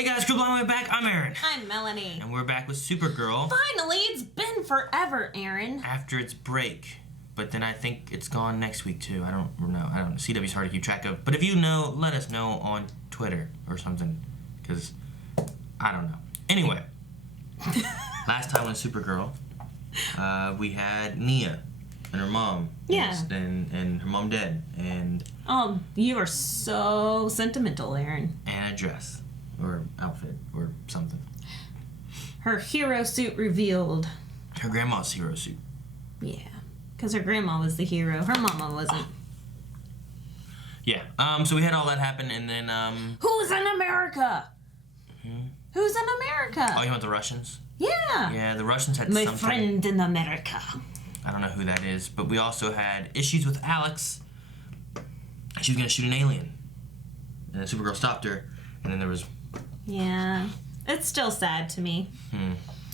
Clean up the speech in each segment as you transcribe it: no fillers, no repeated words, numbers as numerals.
Hey guys, Group Line Way back. I'm Aaron. I'm Melanie. And we're back with Supergirl. Finally, it's been forever, Aaron. After its break. But then I think it's gone next week too. I don't know. CW's hard to keep track of. But if you know, let us know on Twitter or something. Because I don't know. Anyway. Last time on Supergirl, we had Nia and her mom. Yeah. And her mom dead. And oh, you are so sentimental, Aaron. And a dress. Or outfit. Or something. Her hero suit revealed. Her grandma's hero suit. Yeah. Because her grandma was the hero. Her mama wasn't. Yeah. So we had all that happen, and then Who's in America? Who's in America? Oh, you want the Russians? Yeah. Yeah, the Russians had My something. friend in America. I don't know who that is, but we also had issues with Alex. She was gonna shoot an alien, and then Supergirl stopped her, and then there was. Yeah. It's still sad to me.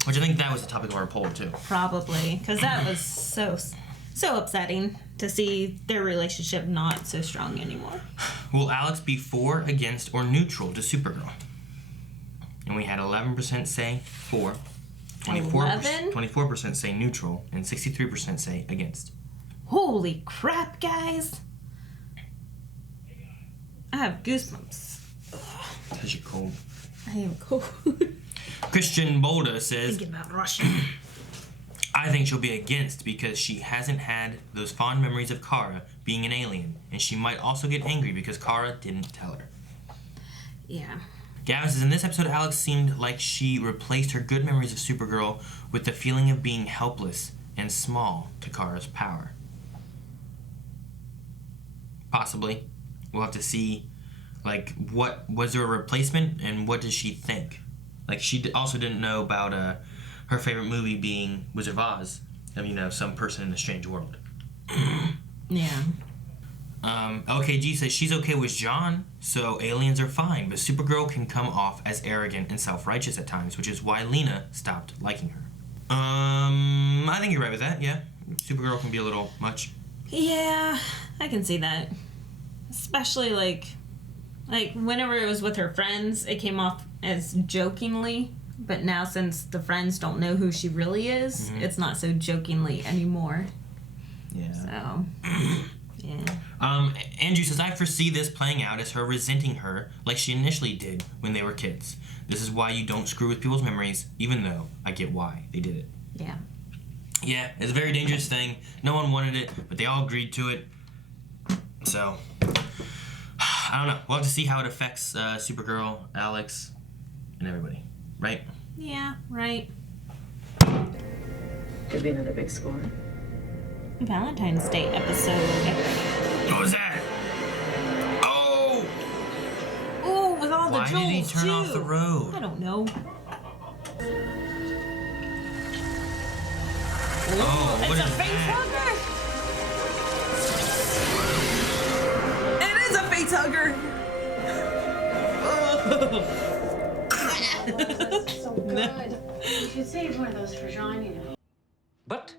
Which I think that was the topic of our poll too. Probably, because that was so upsetting to see their relationship not so strong anymore. Will Alex be for, against, or neutral to Supergirl? And we had 11% say for, 24% say neutral, and 63% say against. Holy crap, guys! I have goosebumps. Because you're cold. I am cold. Christian Bolda says, Thinking about Russia. I think she'll be against because she hasn't had those fond memories of Kara being an alien, and she might also get angry because Kara didn't tell her. Yeah. Gavin says, in this episode, Alex seemed like she replaced her good memories of Supergirl with the feeling of being helpless and small to Kara's power. Possibly. We'll have to see, like, what was there a replacement, and what does she think? Like, she also didn't know about her favorite movie being Wizard of Oz. Some person in a strange world. Yeah. LKG says she's okay with John, so aliens are fine, but Supergirl can come off as arrogant and self-righteous at times, which is why Lena stopped liking her. I think you're right with that, yeah. Supergirl can be a little much. Yeah, I can see that. Especially, like whenever it was with her friends, it came off as jokingly, but now since the friends don't know who she really is, it's not so jokingly anymore. Yeah. So, yeah. Andrew says, I foresee this playing out as her resenting her like she initially did when they were kids. This is why you don't screw with people's memories, even though I get why they did it. Yeah. Yeah, it's a very dangerous thing. No one wanted it, but they all agreed to it. So, I don't know. We'll have to see how it affects Supergirl, Alex, and everybody. Right? Yeah, right. Could be another big score. Valentine's Day episode. What was that? Oh! Oh, with all the jewels, Why did he turn off the road? I don't know. Oh, what it's is a face that? hugger! It is a face hugger! That's so good. You should save one of those for Jean, you know. But,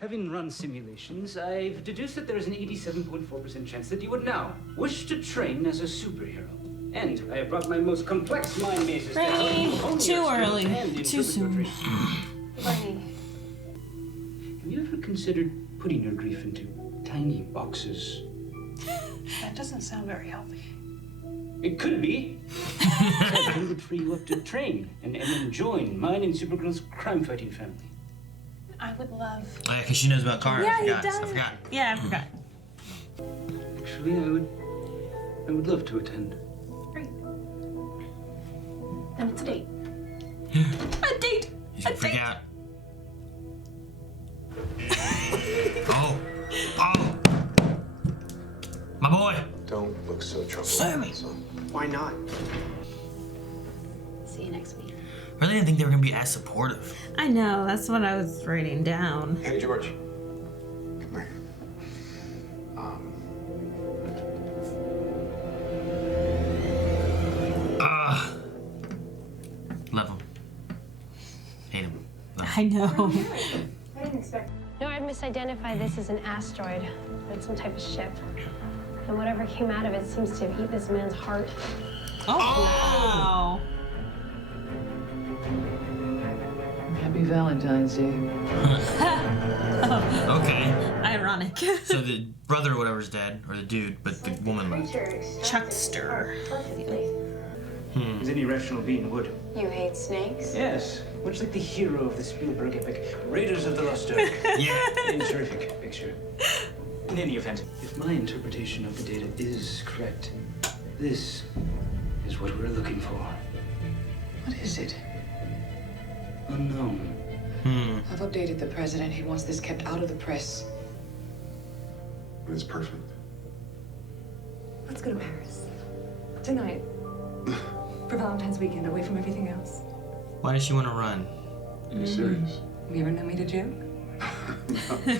having run simulations, I've deduced that there is an 87.4% chance that you would now wish to train as a superhero. And I have brought my most complex mind mazes down. Too early. Too soon. Funny. Have you ever considered putting your grief into tiny boxes? That doesn't sound very healthy. It could be. It would free you up to train and then join mine and Supergirl's crime-fighting family. I would love. Oh, yeah, because she knows about Kara. Yeah, I he forgot. does. I forgot. Yeah, I forgot. Actually, I would love to attend. Great. Then it's a date. A date. You should freak out. Oh. Oh. My boy. Don't look so troubled. Sammy. Why not? See you next week. I really didn't think they were going to be as supportive. I know, that's what I was writing down. Hey, George. Come here. Love him. Hate him. Love him. I know. I didn't expect. No, I've misidentified this as an asteroid, but it's some type of ship. And whatever came out of it seems to have eaten this man's heart. Oh, wow. Valentine's Day. Okay. Ironic. So the brother or whatever's dead, or the dude, but the woman left. Chuckster. As any rational being would. You hate snakes? Yes, much like the hero of the Spielberg epic, Raiders of the Lost Ark. Yeah. A terrific picture. In any event, if my interpretation of the data is correct, this is what we're looking for. What is it? Unknown. I've updated the president. He wants this kept out of the press. It's perfect. Let's go to Paris. Tonight. For Valentine's weekend, away from everything else. Why does she want to run? Are you serious? You ever know me to joke?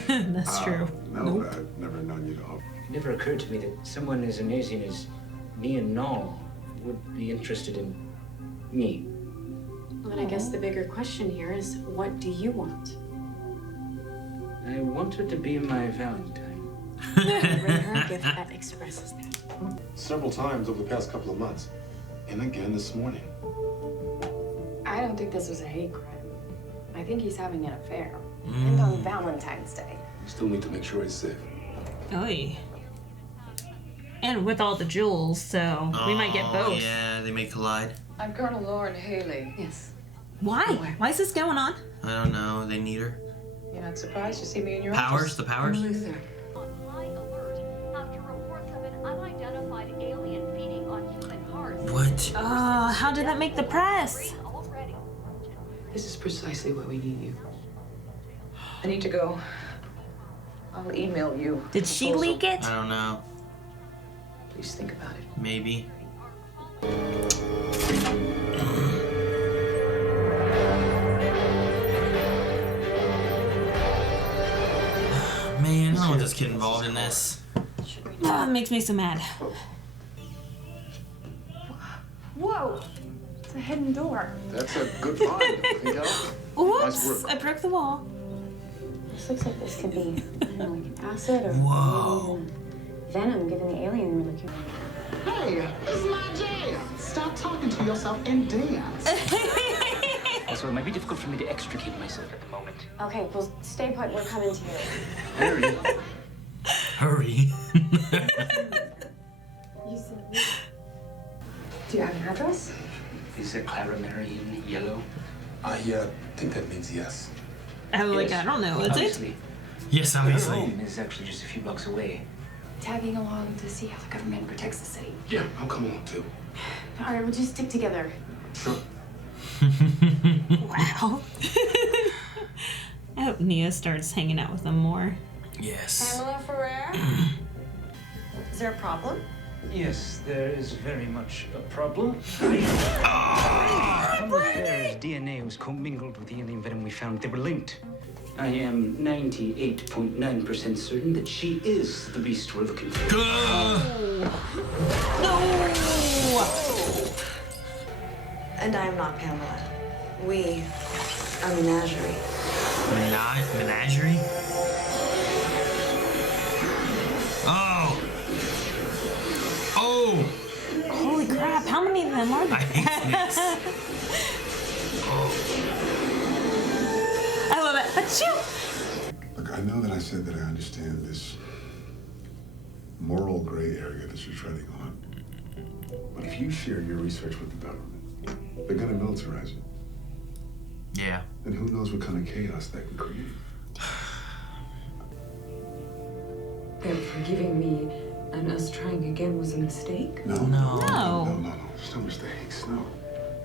That's true. No, I've never known you to offer. It never occurred to me that someone as amazing as me and Noel would be interested in me. Well, then I guess the bigger question here is, what do you want? I want her to be my Valentine. Bring her a gift that expresses that. Several times over the past couple of months. And again this morning. I don't think this was a hate crime. I think he's having an affair. And on Valentine's Day. We still need to make sure he's safe. Oy. And with all the jewels, so we might get both. Yeah, they may collide. I'm Colonel Lauren Haley. Yes. Why? Why is this going on? I don't know. They need her. You're not surprised to see me in your Powers? office? The powers? Luther. On high alert after reports of an unidentified alien feeding on human hearts. What? Oh, how did that make the press? Already. This is precisely why we need you. I need to go. I'll email you. Did she leak it? I don't know. Please think about it. Maybe. Man, I don't want this kid involved in this. Oh, it makes me so mad. Whoa! It's a hidden door. That's a good find. Think out? Oops! Nice work. I broke the wall. This looks like this could be, I don't know, like an acid or Whoa. even venom, given the alien we're looking for. Hey, this is my jam. Stop talking to yourself and dance. Also, it might be difficult for me to extricate myself at the moment. Okay, well, stay put. We're coming to you. Hurry. You said Do you have an address? Is Clara Mary in yellow? I think that means yes. I'm like, I don't know. Is it? Obviously. Yes, Her obviously. home is actually just a few blocks away. Tagging along to see how the government protects the city. Yeah, I'll come along too. all right, we'll just stick together. Sure. Wow. I hope Nia starts hanging out with them more. Yes. Pamela Ferrer? Is there a problem? Yes, there is very much a problem. Pamela Ferrer's DNA was commingled with the alien venom we found. They were linked. I am 98.9% certain that she is the beast we're looking for. No! And I am not Pamela. We are Menagerie. Menagerie? Oh! Oh! Holy crap, how many of them are there? I hate snakes. I love it. Achoo! Look, I know that I said that I understand this moral gray area that you're treading on. But if you share your research with the government, they're gonna militarize it. Yeah. And who knows what kind of chaos that can create. Them forgiving me and us trying again was a mistake? No. No. There's no mistakes. No.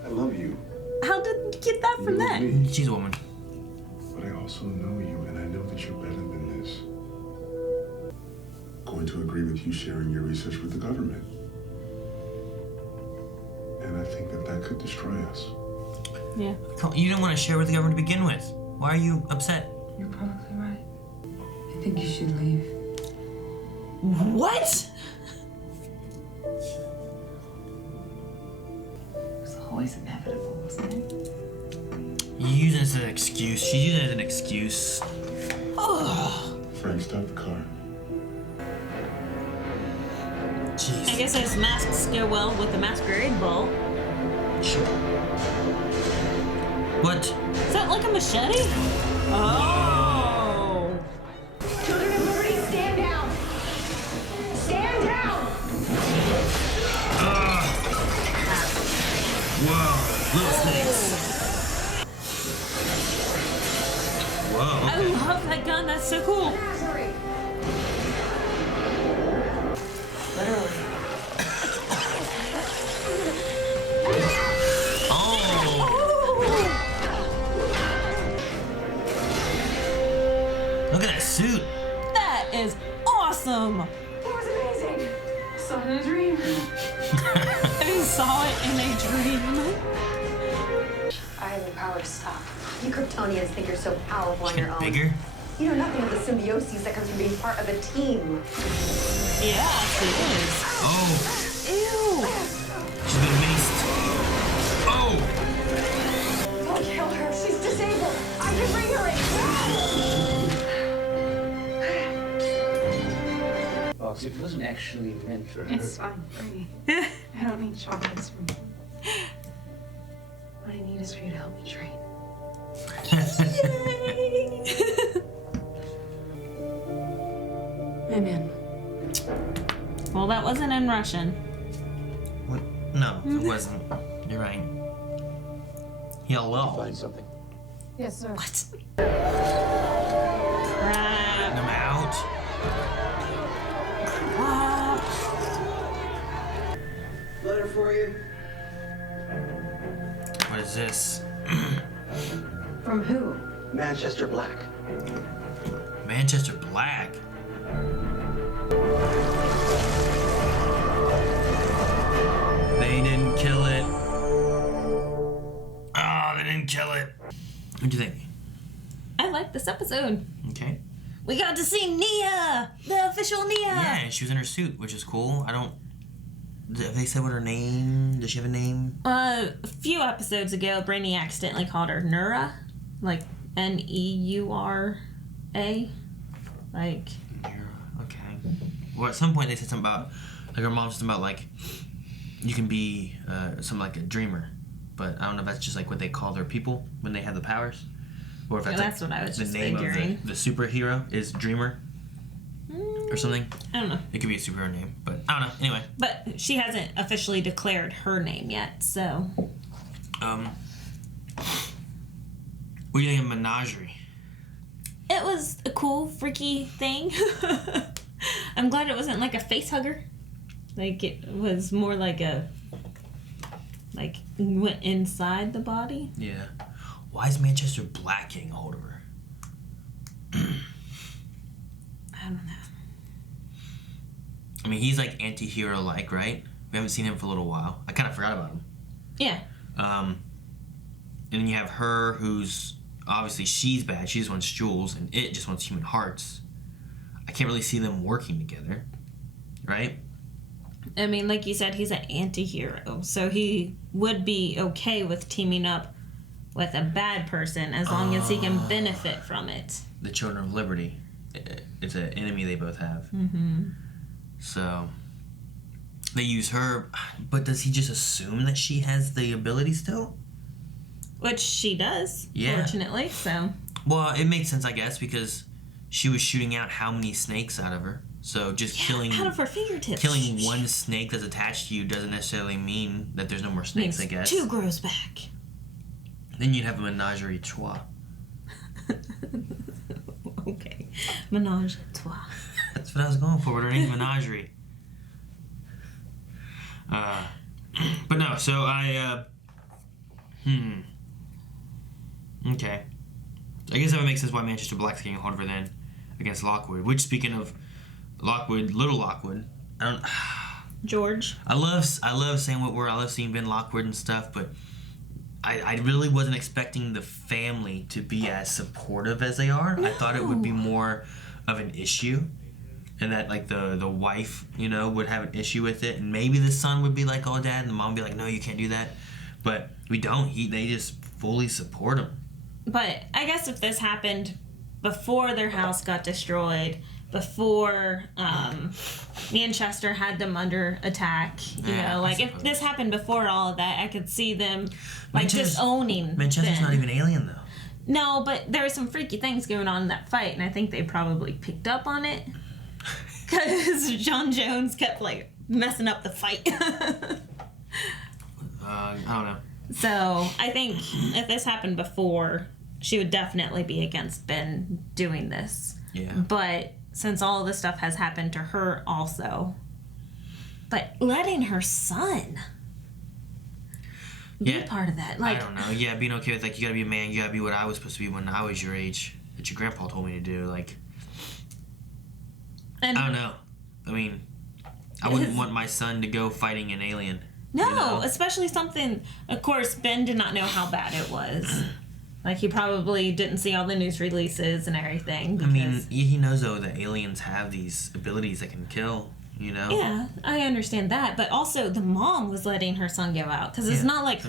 I love you. How did you get that from You love that? me. She's a woman. But I also know you, and I know that you're better than this. Going to agree with you sharing your research with the government. And I think that that could destroy us. Yeah. You didn't want to share with the government to begin with. Why are you upset? You're probably right. I think you should leave. What? It was always inevitable, wasn't it? You're using it as an excuse. She's using it as an excuse. Frank, stop the car. Jeez. I guess those masks go well with the masquerade ball. Sure. What? Is that like a machete? Oh. Children of Liberty, stand down! Stand down! Whoa, little snakes. Whoa, I okay. love that gun. That's so cool. Literally. Look at that suit. That is awesome. That was amazing. Saw it in a dream. I saw it in a dream. I have the power to stop. You Kryptonians think you're so powerful on your own. Bigger? You know nothing of the symbiosis that comes from being part of a team. Yeah, she is. Oh, Ew. she's been maced. Oh! Don't kill her. She's disabled. I can bring her in. Box, it wasn't actually meant for her. It's fine for me. I don't need chocolates from you. What I need is for you to help me train. I'm in. Well, that wasn't in Russian. What? No, it wasn't. You're right. Hello. Find something. Yes, sir. What? Crap. I'm out. Letter for you. What is this? From who? Manchester Black. Manchester Black. They didn't kill it. Oh, they didn't kill it. What'd you think? I like this episode. Okay. We got to see Nia, the official Nia. Yeah, and she was in her suit, which is cool. Have they said what her name? Does she have a name? A few episodes ago, Brainy accidentally called her Nura, like Neura, like. Okay. Well, at some point they said something about, like her mom said something about like, you can be something like a dreamer, but I don't know if that's just like what they call their people when they have the powers, or if that's, Yeah, that's what I was the just name figuring. of the superhero is Dreamer or something. I don't know. It could be a superhero name, but I don't know. Anyway. But she hasn't officially declared her name yet, so. What do you think of Menagerie? It was a cool, freaky thing. I'm glad it wasn't like a face hugger. Like, it was more like like, went inside the body. Yeah. Why is Manchester Black getting a hold of her? I don't know. I mean, he's like anti-hero-like, right? We haven't seen him for a little while. I kind of forgot about him. Yeah. And then you have her, who's obviously she's bad. She just wants jewels, and it just wants human hearts. I can't really see them working together, right? I mean, like you said, he's an anti-hero, so he would be okay with teaming up with a bad person as long as he can benefit from it. The Children of Liberty. It's an enemy they both have. Mm-hmm. So they use her, but does he just assume that she has the ability still? Which she does, fortunately, so. Well, it makes sense, I guess, because she was shooting out how many snakes out of her. So just killing out of her fingertips. Killing one snake that's attached to you doesn't necessarily mean that there's no more snakes, I guess. 2 grows back. Then you'd have a menage a trois. Okay. Menage a trois. That's what I was going for with her name, Menagerie. But no, so I, okay. I guess that would make sense why Manchester Black's getting a hold of her then against Lockwood. Which, speaking of Lockwood, little Lockwood, George. I love Sam Witwer. I love seeing Ben Lockwood and stuff, but I really wasn't expecting the family to be as supportive as they are. No. I thought it would be more of an issue, and that like the wife, would have an issue with it, and maybe the son would be like, "Oh, Dad," and the mom would be like, "No, you can't do that." But we don't. They just fully support him. But I guess if this happened before their house got destroyed, before Manchester had them under attack. You know, like if this happened before all of that, I could see them like disowning. Manchester's not even alien though. No, but there were some freaky things going on in that fight, and I think they probably picked up on it because John Jones kept like messing up the fight. I don't know. So I think if this happened before, she would definitely be against Ben doing this. Yeah. But since all of this stuff has happened to her also, but letting her son be part of that, like, I don't know. Yeah, being okay with like you gotta be a man, you gotta be what I was supposed to be when I was your age, that your grandpa told me to do. Like, I don't know. I mean, I wouldn't want my son to go fighting an alien. No, you know? especially something. Of course, Ben did not know how bad it was. Like, he probably didn't see all the news releases and everything. I mean, he knows, though, that aliens have these abilities that can kill, you know? Yeah, I understand that. But also, the mom was letting her son go out. Because it's not like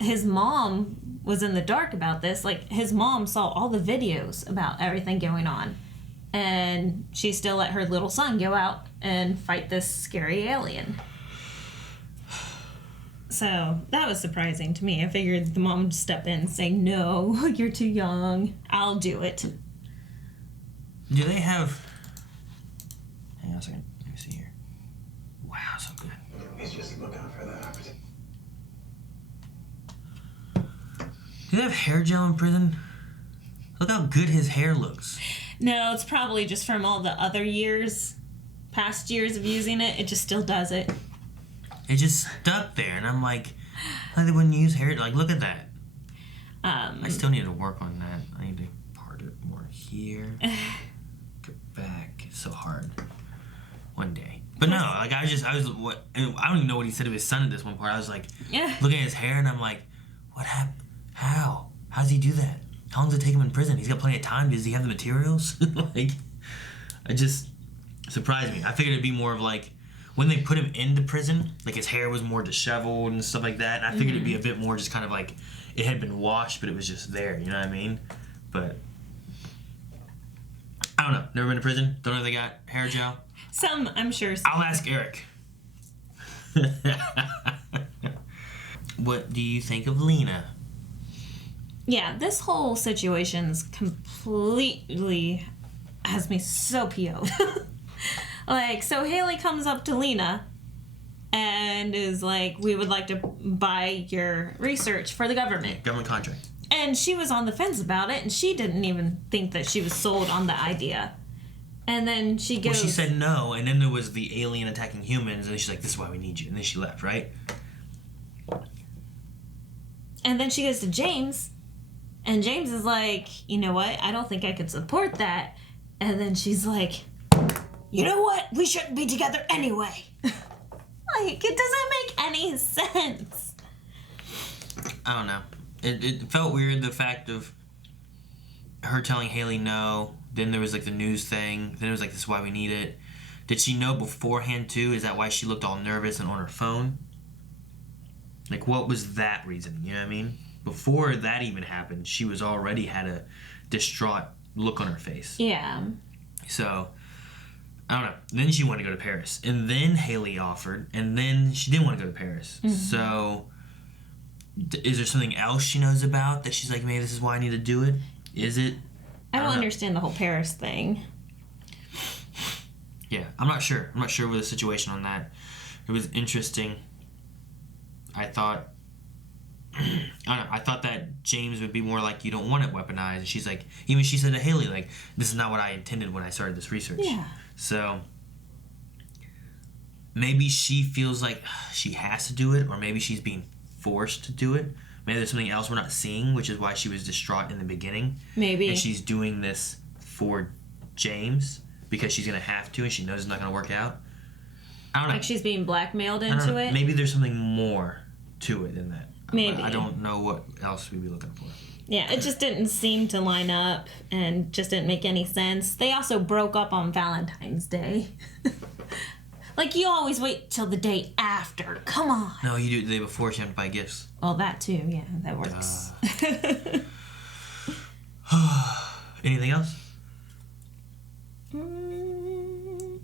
his mom was in the dark about this. Like, his mom saw all the videos about everything going on. And she still let her little son go out and fight this scary alien. So that was surprising to me. I figured the mom would step in and say, no, you're too young. I'll do it. Do they have... Hang on a second. Let me see here. Wow, so good. He's just looking for that. Do they have hair gel in prison? Look how good his hair looks. No, it's probably just from all the other years, past years of using it. It just still does it. It just stuck there, and I'm like they wouldn't use hair. Like, look at that. I still need to work on that. I need to part it more here. Go back. It's so hard. One day. But no, like, I don't even know what he said to his son at this one part. I was like, looking at his hair, and I'm like, what happened? How? How does he do that? How long does it take him in prison? He's got plenty of time. Does he have the materials? Like, it just surprised me. I figured it'd be more of like, when they put him into prison, like his hair was more disheveled and stuff like that. And I figured it'd be a bit more just kind of like it had been washed, but it was just there. You know what I mean? But I don't know. Never been to prison. Don't know if they got hair gel. Some, I'm sure. I'll ask Eric. What do you think of Lena? Yeah, this whole situation's completely has me so PO'd. Like, so Haley comes up to Lena and is like, we would like to buy your research for the government. Government contract. And she was on the fence about it, and she didn't even think that she was sold on the idea. And then she goes... Well, she said no, and then there was the alien attacking humans, and then she's like, this is why we need you. And then she left, right? And then she goes to James, and James is like, you know what? I don't think I could support that. And then she's like... You know what? We shouldn't be together anyway. Like, it doesn't make any sense. I don't know. It felt weird, the fact of her telling Haley no. Then there was, like, the news thing. Then it was like, this is why we need it. Did she know beforehand, too? Is that why she looked all nervous and on her phone? Like, what was that reason? You know what I mean? Before that even happened, she was already had a distraught look on her face. Yeah. So... I don't know. Then she wanted to go to Paris. And then Haley offered. And then she didn't want to go to Paris. Mm-hmm. So, is there something else she knows about that she's like, maybe this is why I need to do it? Is it? I don't understand the whole Paris thing. Yeah, I'm not sure. I'm not sure with the situation on that. It was interesting. I thought... I don't know. I thought that James would be more like, you don't want it weaponized. And she's like... Even she said to Haley, like, this is not what I intended when I started this research. Yeah. So, maybe she feels like she has to do it, or maybe she's being forced to do it. Maybe there's something else we're not seeing, which is why she was distraught in the beginning. Maybe. And she's doing this for James, because she's going to have to, and she knows it's not going to work out. I don't know. Like she's being blackmailed into it? Maybe there's something more to it than that. Maybe. I don't know what else we'd be looking for. Yeah, it just didn't seem to line up and just didn't make any sense. They also broke up on Valentine's Day. Like, you always wait till the day after. Come on. No, you do it the day before, so you have to buy gifts. Well, that too. Yeah, that works. Anything else? I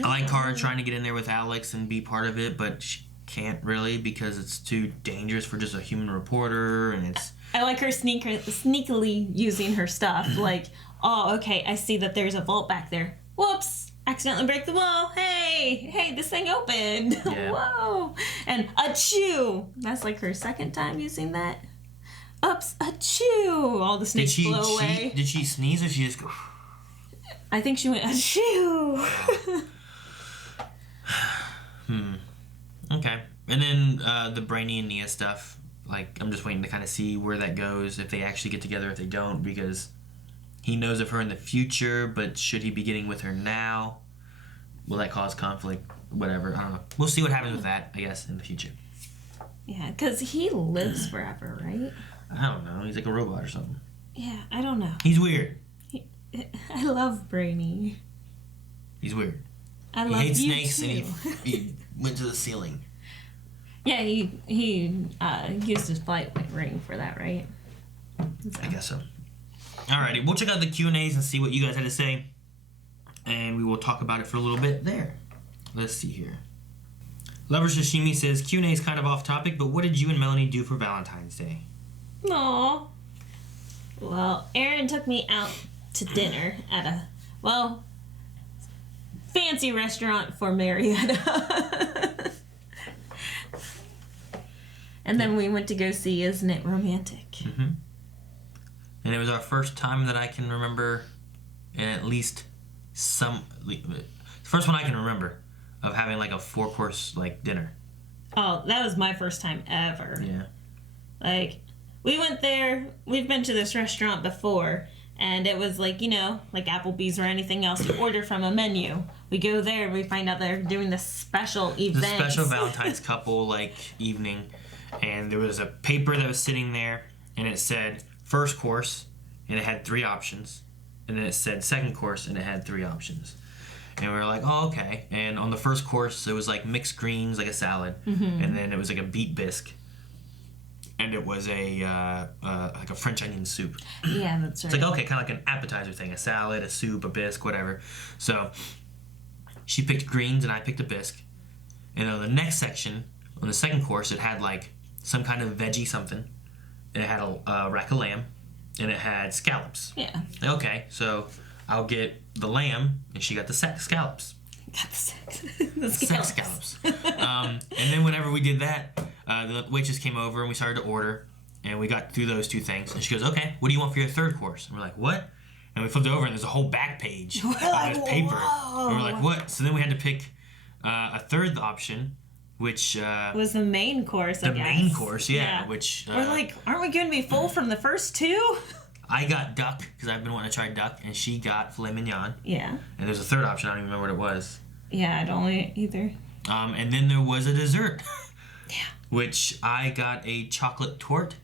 like Kara trying to get in there with Alex and be part of it, but she can't really because it's too dangerous for just a human reporter, and it's... I like her sneakily using her stuff. Like, oh, okay, I see that there's a vault back there. Whoops! Accidentally break the wall. Hey, this thing opened. Yeah. Whoa! And achoo! That's like her second time using that. Oops, achoo! All the snakes blow away. Did she sneeze or she just go... I think she went achoo. Okay. And then the Brainy and Nia stuff. Like, I'm just waiting to kind of see where that goes, if they actually get together, if they don't, because he knows of her in the future, but should he be getting with her now? Will that cause conflict? Whatever. I don't know. We'll see what happens with that, I guess, in the future. Yeah, because he lives forever, right? I don't know. He's like a robot or something. Yeah, I don't know. He's weird. I love Brainy. He's weird. I love he hates you snakes too. and he went to the ceiling. Yeah, he used his flight ring for that, right? I guess so. Alrighty, we'll check out the Q&As and see what you guys had to say. And we will talk about it for a little bit there. Let's see here. Lover Sashimi says, Q&A is kind of off topic, but what did you and Melanie do for Valentine's Day? Aw. Well, Aaron took me out to dinner at a, fancy restaurant for Marietta. And then we went to go see Isn't It Romantic? Mm-hmm. And it was our first time that I can remember, in at least the first one I can remember of having like a 4-course like dinner. Oh, that was my first time ever. Yeah. Like, we went there, we've been to this restaurant before, and it was like, like Applebee's or anything else, you order from a menu. We go there and we find out they're doing this special event. The special Valentine's couple like evening, and there was a paper that was sitting there, and it said first course, and it had 3 options, and then it said second course, and it had 3 options. And we were like, oh, okay. And on the first course, it was like mixed greens, like a salad, and then it was like a beet bisque, and it was a like a French onion soup. Yeah, that's right. It's like, okay, kind of like an appetizer thing, a salad, a soup, a bisque, whatever. So she picked greens, and I picked a bisque. And on the next section, on the second course, it had like some kind of veggie something. And it had a rack of lamb, and it had scallops. Yeah. Okay, so I'll get the lamb, and she got the scallops. Got the scallops. Scallops. And then whenever we did that, the waitress came over, and we started to order, and we got through those 2 things. And she goes, okay, what do you want for your third course? And we're like, what? And we flipped over, and there's a whole back page on this paper. Whoa. And we're like, what? So then we had to pick a third option, which... was the main course, I guess. The main course, yeah. Which... we're like, aren't we going to be full from the first 2? I got duck, because I've been wanting to try duck, and she got filet mignon. Yeah. And there's a third option, I don't even remember what it was. Yeah, I don't either. And then there was a dessert. Yeah. Which I got a chocolate torte,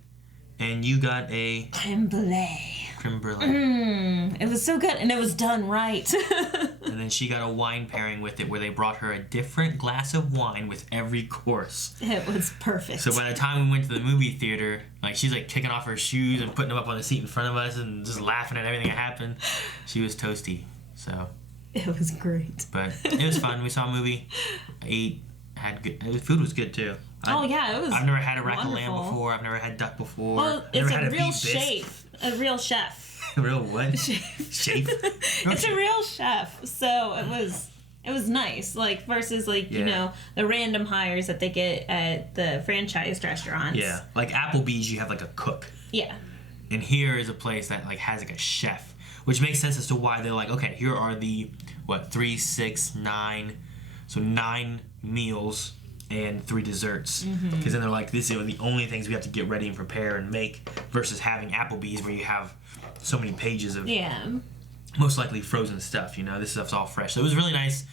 and you got a... Creme brulee. Creme brulee. It was so good, and it was done right. And then she got a wine pairing with it, where they brought her a different glass of wine with every course. It was perfect. So by the time we went to the movie theater, like she's like kicking off her shoes and putting them up on the seat in front of us and just laughing at everything that happened. She was toasty. So... It was great. But it was fun. We saw a movie, ate, had good... The food was good, too. It was I've never had a rack wonderful. of lamb before. I've never had duck before. Well, never it's had a real beef bisque. chef. A real chef. A real what? Chef. Real It's chef. a real chef. So it was nice. Like, versus, like, Yeah. the random hires that they get at the franchised restaurants. Yeah. Like Applebee's, you have like a cook. Yeah. And here is a place that like has like a chef. Which makes sense as to why they're like, okay, here are the, 3, 6, 9, so 9 meals and 3 desserts. Because then they're like, these are the only things we have to get ready and prepare and make, versus having Applebee's where you have so many pages of most likely frozen stuff, this stuff's all fresh. So it was really nice.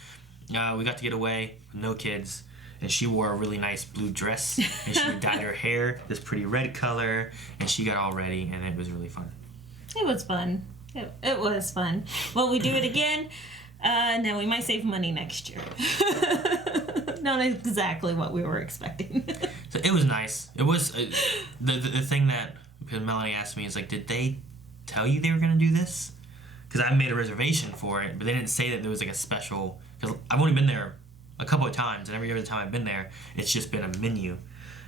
We got to get away with no kids, and she wore a really nice blue dress, and she dyed her hair this pretty red color, and she got all ready, and it was really fun. It was fun. It was fun. Will we do it again? No, we might save money next year. Not exactly what we were expecting. So it was nice. It was the thing that, because Melanie asked me, is like, did they tell you they were going to do this? Because because I made a reservation for it, but they didn't say that there was like a special. Because I've only been there a couple of times, and every other time I've been there, it's just been a menu,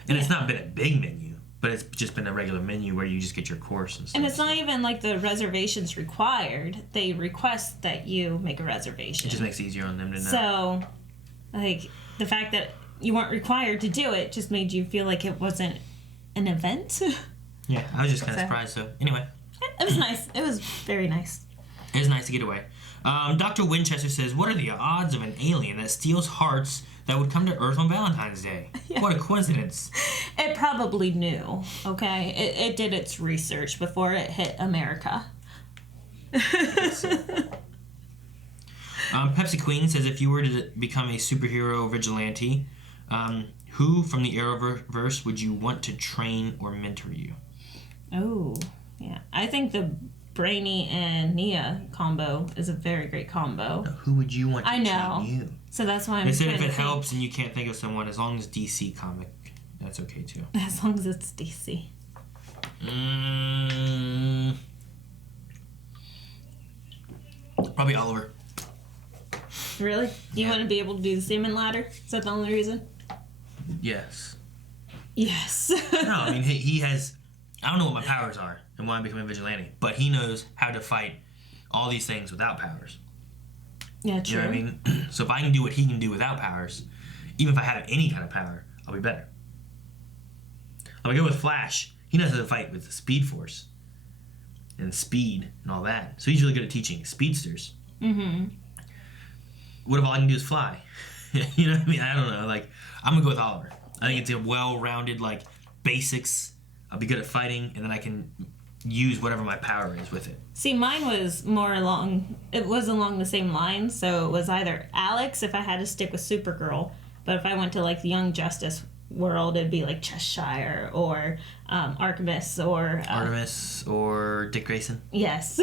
and it's not been a big menu, but it's just been a regular menu where you just get your course and stuff. And it's not even like the reservation's required. They request that you make a reservation. It just makes it easier on them to know. So, like, the fact that you weren't required to do it just made you feel like it wasn't an event. Yeah, I was just kind of surprised. So, anyway. It was nice. It was very nice. It was nice to get away. Dr. Winchester says, what are the odds of an alien that steals hearts that would come to Earth on Valentine's Day? Yeah. What a coincidence. It probably knew, okay? It did its research before it hit America. Pepsi Queen says, if you were to become a superhero vigilante, who from the Arrowverse would you want to train or mentor you? Oh, yeah. I think the Brainy and Nia combo is a very great combo. Who would you want to train you? So that's why I'm They said if it helps and you can't think of someone, as long as DC comic, that's okay too. As long as it's DC. Probably Oliver. Really? You want to be able to do the salmon ladder? Is that the only reason? Yes. Yes. No, I mean, he has... I don't know what my powers are and why I'm becoming a vigilante, but he knows how to fight all these things without powers. Yeah, true. You know what I mean? So if I can do what he can do without powers, even if I have any kind of power, I'll be better. I'm gonna go with Flash. He knows how to fight with the Speed Force and speed and all that. So he's really good at teaching speedsters. Mm-hmm. What if all I can do is fly? You know what I mean? I don't know. Like, I'm gonna go with Oliver. I think it's a well-rounded, like, basics. I'll be good at fighting, and then I can use whatever my power is with it. See, mine was more along the same lines, so it was either Alex if I had to stick with Supergirl, but if I went to, like, the Young Justice world, it'd be, like, Cheshire or Artemis or... Artemis or Dick Grayson? Yes.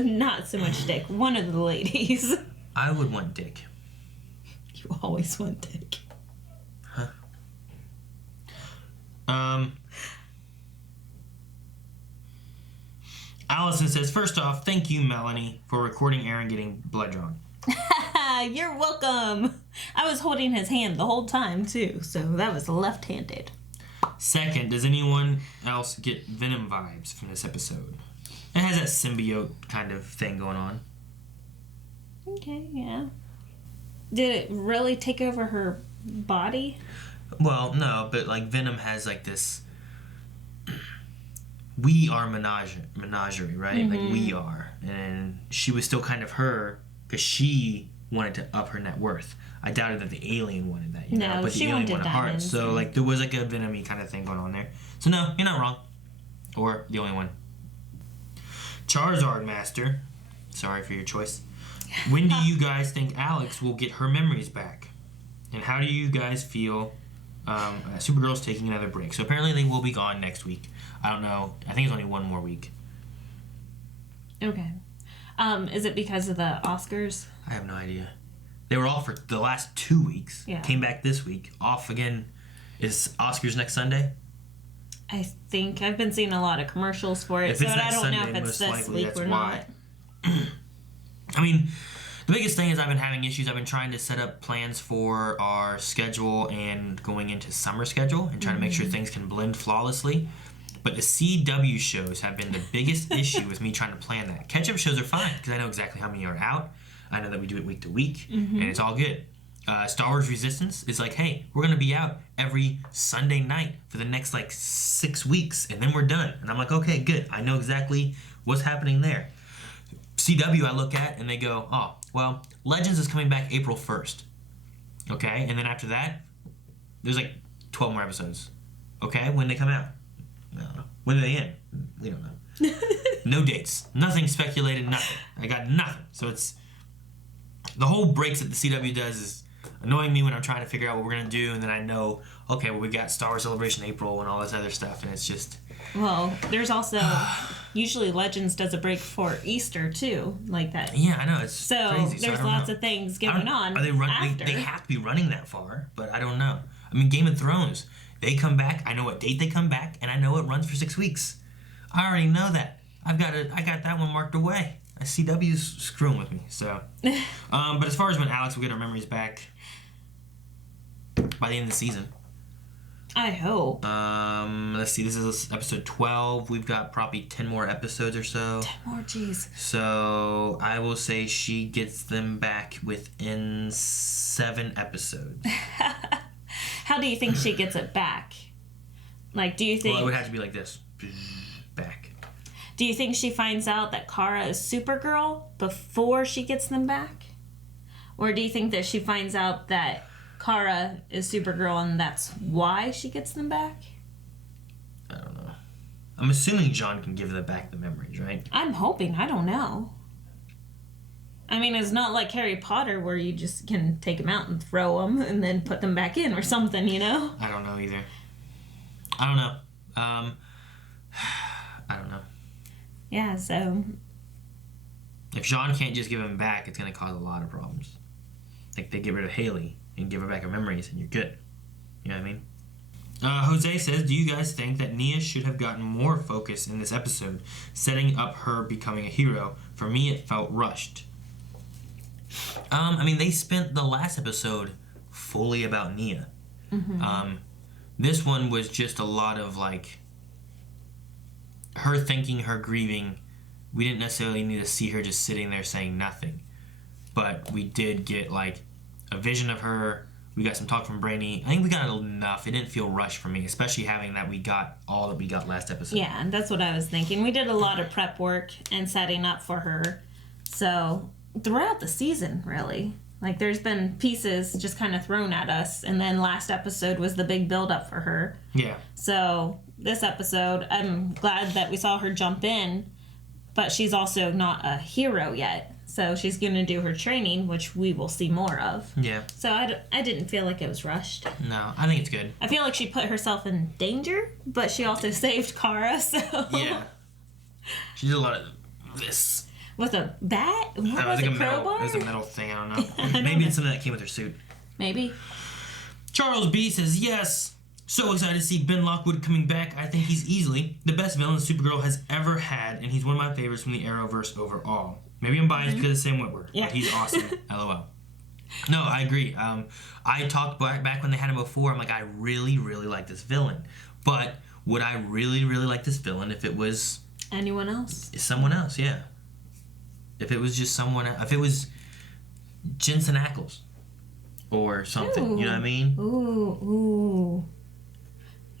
Not so much Dick. One of the ladies. I would want Dick. You always want Dick. Huh? Allison says, first off, thank you, Melanie, for recording Aaron getting blood drawn. You're welcome. I was holding his hand the whole time, too, so that was left-handed. Second, does anyone else get Venom vibes from this episode? It has that symbiote kind of thing going on. Okay, yeah. Did it really take over her body? Well, no, but, like, Venom has, like, this... We are menagerie, right? Mm-hmm. Like, we are. And she was still kind of her, because she wanted to up her net worth. I doubted that the alien wanted that, you know? But the alien wanted hearts. So, like, there was, like, a Venom-y kind of thing going on there. So, no, you're not wrong. Or the only one. Charizard Master. Sorry for your choice. When do you guys think Alex will get her memories back? And how do you guys feel Supergirl's taking another break? So apparently they will be gone next week. I don't know. I think it's only one more week. Okay. Is it because of the Oscars? I have no idea. They were off for the last 2 weeks. Yeah. Came back this week. Off again. Is Oscars next Sunday? I think. I've been seeing a lot of commercials for it, so I don't know if it's this week or not. I mean, the biggest thing is I've been having issues. I've been trying to set up plans for our schedule and going into summer schedule and trying to make sure things can blend flawlessly. But the CW shows have been the biggest issue with me trying to plan that. Catch-up shows are fine because I know exactly how many are out. I know that we do it week to week, and it's all good. Star Wars Resistance is like, hey, we're going to be out every Sunday night for the next, 6 weeks, and then we're done. And I'm like, okay, good. I know exactly what's happening there. CW I look at, and they go, oh, well, Legends is coming back April 1st. Okay? And then after that, there's 12 more episodes. Okay? When they come out? I don't know. When do they end? We don't know. No dates. Nothing speculated, nothing. I got nothing. So it's... The whole breaks that the CW does is annoying me when I'm trying to figure out what we're going to do, and then I know, okay, well, we've got Star Wars Celebration April and all this other stuff, and it's just... Well, there's also... Usually Legends does a break for Easter, too, like that. Yeah, I know. It's crazy. So there's lots of things going on after. They have to be running that far, but I don't know. I mean, Game of Thrones, they come back. I know what date they come back, and I know it runs for 6 weeks. I already know that. I got that one marked away. CW's screwing with me. So, but as far as when Alex will get her memories back by the end of the season. I hope. Let's see. This is episode 12. We've got probably 10 more episodes or so. 10 more, jeez. So I will say she gets them back within 7 episodes. How do you think she gets it back? Like, do you think... Well, it would have to be like this. Back. Do you think she finds out that Kara is Supergirl before she gets them back? Or do you think that she finds out that Kara is Supergirl and that's why she gets them back? I don't know. I'm assuming John can give them back the memories, right? I'm hoping. I don't know. I mean, it's not like Harry Potter where you just can take them out and throw them and then put them back in or something, you know? I don't know either. I don't know. I don't know. Yeah, so... If John can't just give them back, it's going to cause a lot of problems. Like, they get rid of Haley and give her back her memories, and you're good. You know what I mean? Jose says, do you guys think that Nia should have gotten more focus in this episode, setting up her becoming a hero? For me, it felt rushed. I mean, they spent the last episode fully about Nia. Mm-hmm. This one was just a lot of, like, her thinking, her grieving. We didn't necessarily need to see her just sitting there saying nothing. But we did get, like, a vision of her. We got some talk from Brainy. I think we got enough. It didn't feel rushed for me, especially having that we got all that we got last episode. Yeah, and that's what I was thinking. We did a lot of prep work and setting up for her. So, throughout the season, really. Like, there's been pieces just kind of thrown at us, and then last episode was the big build-up for her. Yeah. So, this episode, I'm glad that we saw her jump in, but she's also not a hero yet. So, she's going to do her training, which we will see more of. Yeah. So, I didn't feel like it was rushed. No, I think it's good. I feel like she put herself in danger, but she also saved Kara, so... Yeah. She did a lot of this. With a bat? What was it, it, crowbar? It was a metal thing, I don't know. Maybe it's something that came with her suit. Maybe. Charles B says, yes, so excited to see Ben Lockwood coming back. I think he's easily the best villain Supergirl has ever had, and he's one of my favorites from the Arrowverse overall. Maybe I'm biased because of Sam Witwer, but he's awesome. LOL. No, I agree. I talked back when they had him before. I'm like, I really, really like this villain. But would I really, really like this villain if it was... Anyone else? Someone else, yeah. If it was just someone else. If it was Jensen Ackles or something, you know what I mean? Ooh.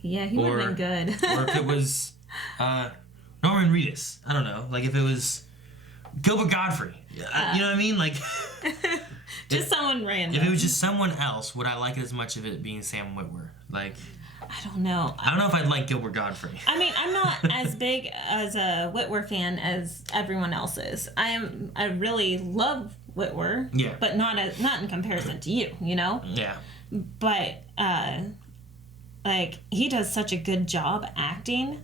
Yeah, he would have been good. Or if it was Norman Reedus. I don't know. Like if it was Gilbert Godfrey. You know what I mean? Like just someone random. If it was just someone else, would I like it as much of it being Sam Witwer? Like I don't know. I don't know if I'd like Gilbert Godfrey. I mean, I'm not as big as a Witwer fan as everyone else is. I really love Witwer. Yeah. But not in comparison to you, you know? Yeah. But like he does such a good job acting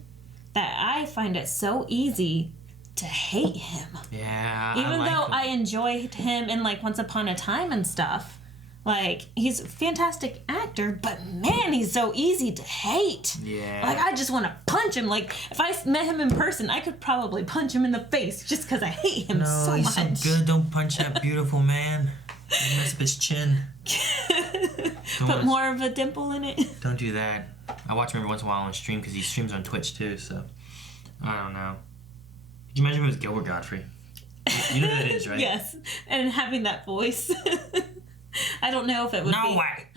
that I find it so easy to hate him. Yeah. Even though I enjoyed him in like Once Upon a Time and stuff. Like, he's a fantastic actor, but man, he's so easy to hate. Yeah. Like, I just want to punch him. Like, if I met him in person, I could probably punch him in the face just because I hate him so much. No, he's so good. Don't punch that beautiful man. You mess up his chin. Put more of a dimple in it. Don't do that. I watch him every once in a while on stream because he streams on Twitch too, so I don't know. Could you imagine if it was Gilbert Godfrey? You know who that is, right? Yes, and having that voice. I don't know if it would be... No way.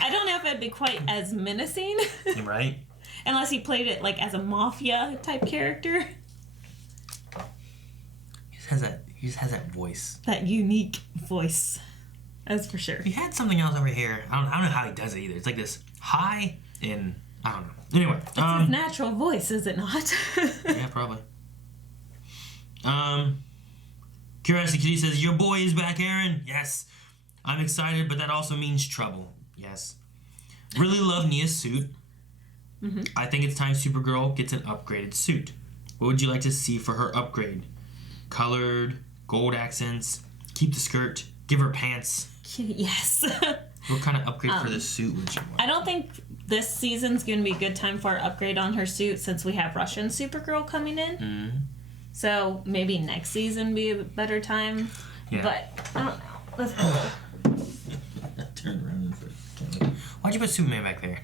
I don't know if it would be quite as menacing. Right? Unless he played it like as a mafia type character. He just has that voice. That unique voice. That's for sure. He had something else over here. I don't know how he does it either. It's like this high and I don't know. Anyway. It's his natural voice, is it not? Yeah, probably. Curiosity Kitty says, your boy is back, Aaron. Yes. I'm excited, but that also means trouble. Yes. Really love Nia's suit. Mm-hmm. I think it's time Supergirl gets an upgraded suit. What would you like to see for her upgrade? Colored, gold accents, keep the skirt, give her pants. Yes. What kind of upgrade for the suit would you want? I don't think this season's going to be a good time for an upgrade on her suit since we have Russian Supergirl coming in. Mm-hmm. So maybe next season be a better time. Yeah. But I don't know. Let's go. Turn around. Why'd you put Superman back there?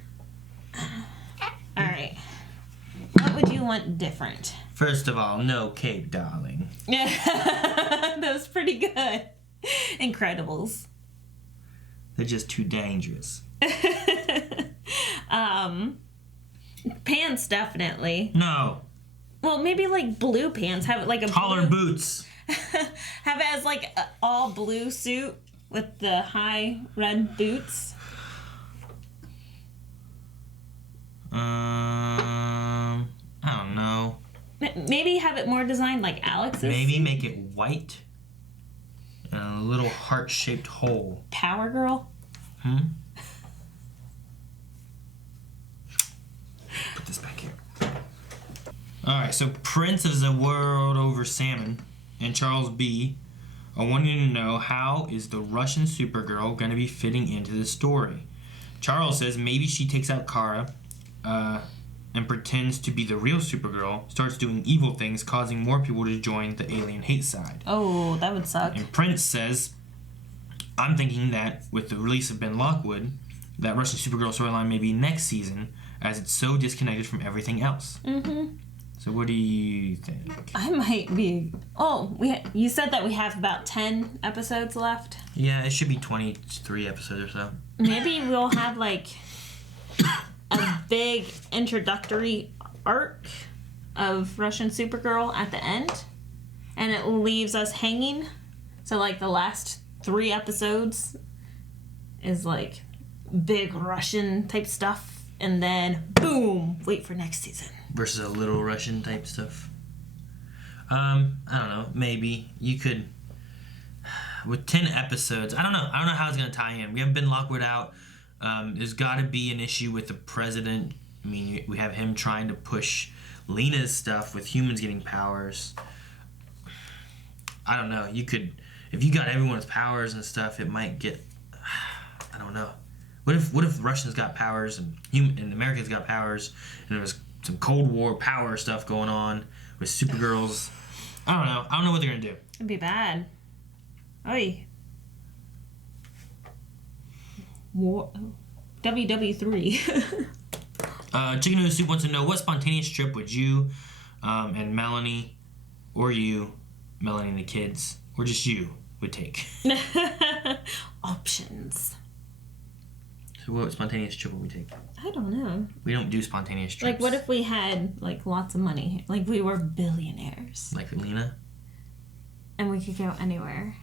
All right. What would you want different? First of all, no cape, darling. Yeah, that was pretty good. Incredibles. They're just too dangerous. Pants definitely. No. Well, maybe like blue pants. Have it like a taller blue... boots. Have it as like an all blue suit with the high red boots. I don't know. Maybe have it more designed like Alex's. Maybe make it white and a little heart-shaped hole. Power Girl. Put this back here. Alright, so Prince of the World Over Salmon and Charles B. are wanting to know how is the Russian Supergirl going to be fitting into the story. Charles says maybe she takes out Kara and pretends to be the real Supergirl, starts doing evil things, causing more people to join the alien hate side. Oh, that would suck. And Prince says, I'm thinking that with the release of Ben Lockwood, that Russian Supergirl storyline may be next season, as it's so disconnected from everything else. Mm-hmm. So what do you think? I might be... Oh, you said that we have about 10 episodes left? Yeah, it should be 23 episodes or so. Maybe we'll have, like, a big introductory arc of Russian Supergirl at the end. And it leaves us hanging. So, like, the last 3 episodes is, like, big Russian type stuff. And then, boom, wait for next season. Versus a little Russian type stuff. I don't know. Maybe you could, with 10 episodes. I don't know how it's gonna tie in. We haven't been Lockwood out. There's got to be an issue with the president. I mean, we have him trying to push Lena's stuff with humans getting powers. I don't know. You could, if you got everyone's powers and stuff, it might get. I don't know. What if Russians got powers and Americans got powers and there was some Cold War power stuff going on with Supergirls? I don't know. I don't know what they're gonna do. It'd be bad. Oi. War. WW3. Chicken Noodle Soup wants to know what spontaneous trip would you and Melanie, or you, Melanie and the kids, or just you would take? Options. So what spontaneous trip would we take? I don't know. We don't do spontaneous trips. Like, what if we had, like, lots of money? Like, we were billionaires. Like Lena? And we could go anywhere.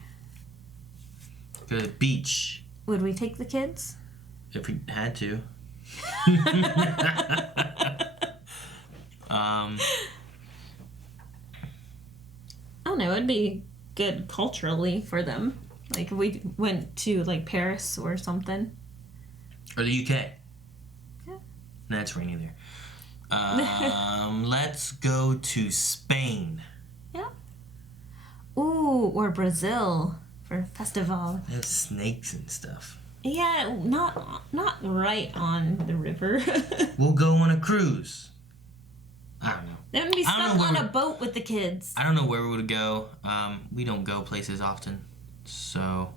Go to the beach. Would we take the kids? If we had to. I don't know. It'd be good culturally for them. Like, if we went to, like, Paris or something. Or the UK. Yeah. Nah, it's rainy there. Let's go to Spain. Yeah. Ooh, or Brazil for a festival. They have snakes and stuff. Yeah, not right on the river. We'll go on a cruise. I don't know. Then be stuck on a boat with the kids. I don't know where we would go. We don't go places often, so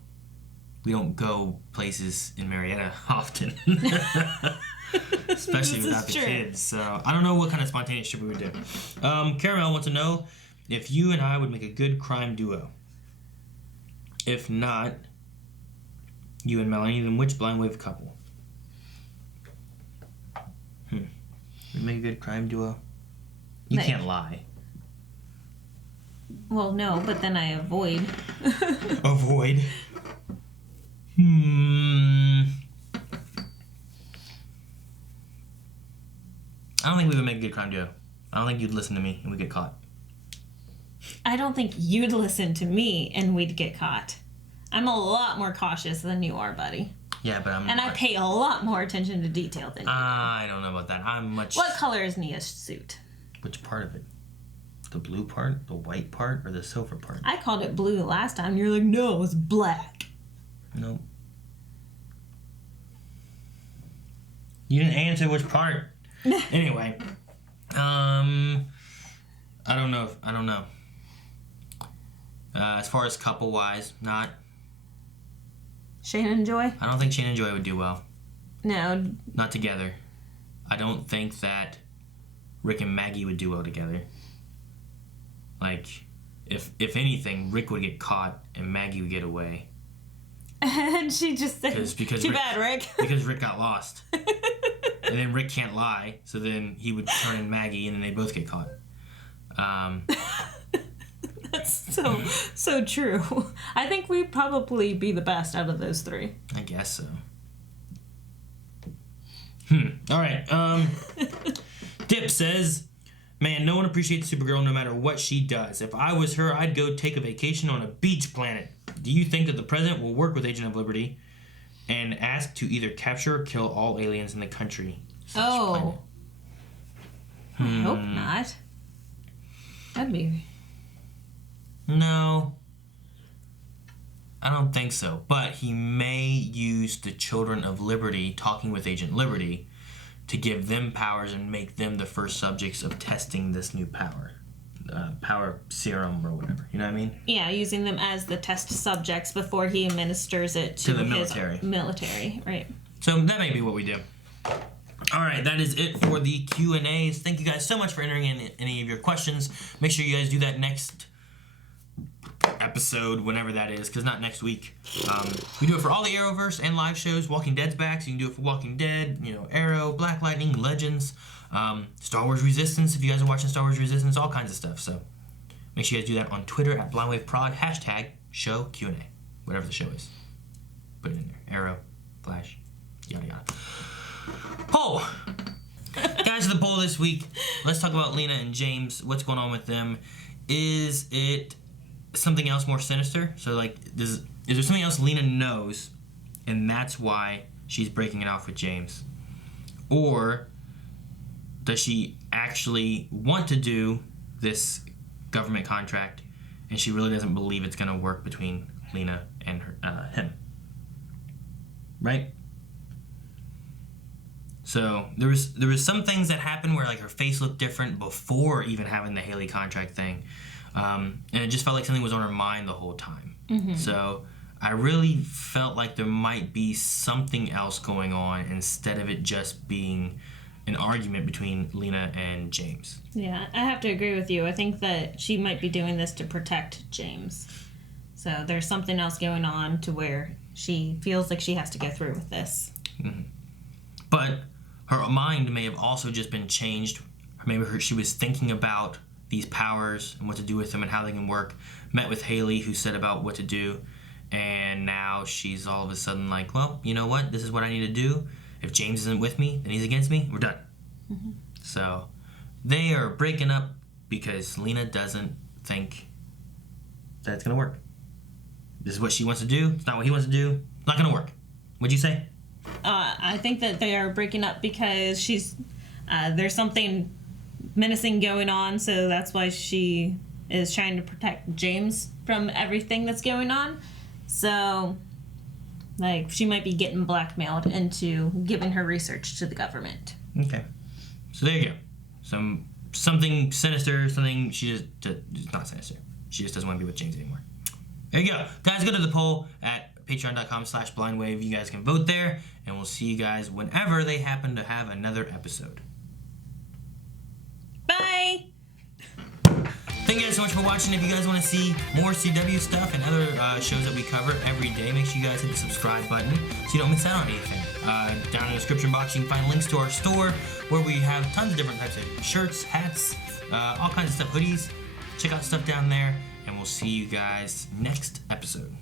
we don't go places in Marietta often. Especially without the kids. So I don't know what kind of spontaneous trip we would do. Caramel wants to know if you and I would make a good crime duo. If not, you and Melanie, then which blind wave couple? We make a good crime duo? You can't lie. Well, no, but then I avoid. Avoid? I don't think we would make a good crime duo. I don't think you'd listen to me and we'd get caught. I don't think you'd listen to me and we'd get caught. I'm a lot more cautious than you are, buddy. Yeah, but I pay a lot more attention to detail than you do. I don't know about that. I'm much... What color is Nia's suit? Which part of it? The blue part, the white part, or the silver part? I called it blue last time. You're like, no, it's black. Nope. You didn't answer which part. Anyway. I don't know. As far as couple-wise, not. Shane and Joy? I don't think Shane and Joy would do well. No. Not together. I don't think that Rick and Maggie would do well together. Like, if anything, Rick would get caught and Maggie would get away. And she just said, because too Rick, bad, Rick. Because Rick got lost. And then Rick can't lie, so then he would turn in Maggie and then they both get caught. That's so true. I think we'd probably be the best out of those three. I guess so. Alright, Dip says, man, no one appreciates Supergirl no matter what she does. If I was her, I'd go take a vacation on a beach planet. Do you think that the president will work with Agent of Liberty and ask to either capture or kill all aliens in the country? Oh. I hope not. That'd be... No. I don't think so. But he may use the Children of Liberty talking with Agent Liberty to give them powers and make them the first subjects of testing this new power. Power serum or whatever. You know what I mean? Yeah, using them as the test subjects before he administers it to the his military. Military, right. So that may be what we do. All right, that is it for the Q&As. Thank you guys so much for entering in any of your questions. Make sure you guys do that next episode, whenever that is, because not next week. We do it for all the Arrowverse and live shows. Walking Dead's back, so you can do it for Walking Dead, Arrow, Black Lightning, Legends, Star Wars Resistance, if you guys are watching Star Wars Resistance, all kinds of stuff. So make sure you guys do that on Twitter at BlindWaveProd, #show Q&A, whatever the show is. Put it in there. Arrow, Flash, yada yada. Poll! Guys, the poll this week. Let's talk about Lena and James. What's going on with them? Is it something else more sinister? So, like, is there something else Lena knows, and that's why she's breaking it off with James? Or does she actually want to do this government contract, and she really doesn't believe it's going to work between Lena and him? Right? So there was some things that happened where like her face looked different before even having the Haley contract thing, and it just felt like something was on her mind the whole time. Mm-hmm. So I really felt like there might be something else going on instead of it just being an argument between Lena and James. Yeah, I have to agree with you. I think that she might be doing this to protect James. So there's something else going on to where she feels like she has to go through with this. Mm-hmm. But her mind may have also just been changed. Maybe she was thinking about these powers and what to do with them and how they can work. Met with Haley, who said about what to do. And now she's all of a sudden like, well, you know what? This is what I need to do. If James isn't with me, then he's against me. We're done. Mm-hmm. So they are breaking up because Lena doesn't think that it's going to work. This is what she wants to do. It's not what he wants to do. It's not going to work. What'd you say? I think that they are breaking up because there's something menacing going on, so that's why she is trying to protect James from everything that's going on. So, like, she might be getting blackmailed into giving her research to the government. Okay. So there you go. Something sinister, something she just... It's not sinister. She just doesn't want to be with James anymore. There you go. Guys, go to the poll at patreon.com/blindwave. You guys can vote there, and we'll see you guys whenever they happen to have another episode. Bye! Thank you guys so much for watching. If you guys want to see more CW stuff and other shows that we cover every day, make sure you guys hit the subscribe button so you don't miss out on anything. Down in the description box, you can find links to our store where we have tons of different types of shirts, hats, all kinds of stuff, hoodies. Check out stuff down there, and we'll see you guys next episode.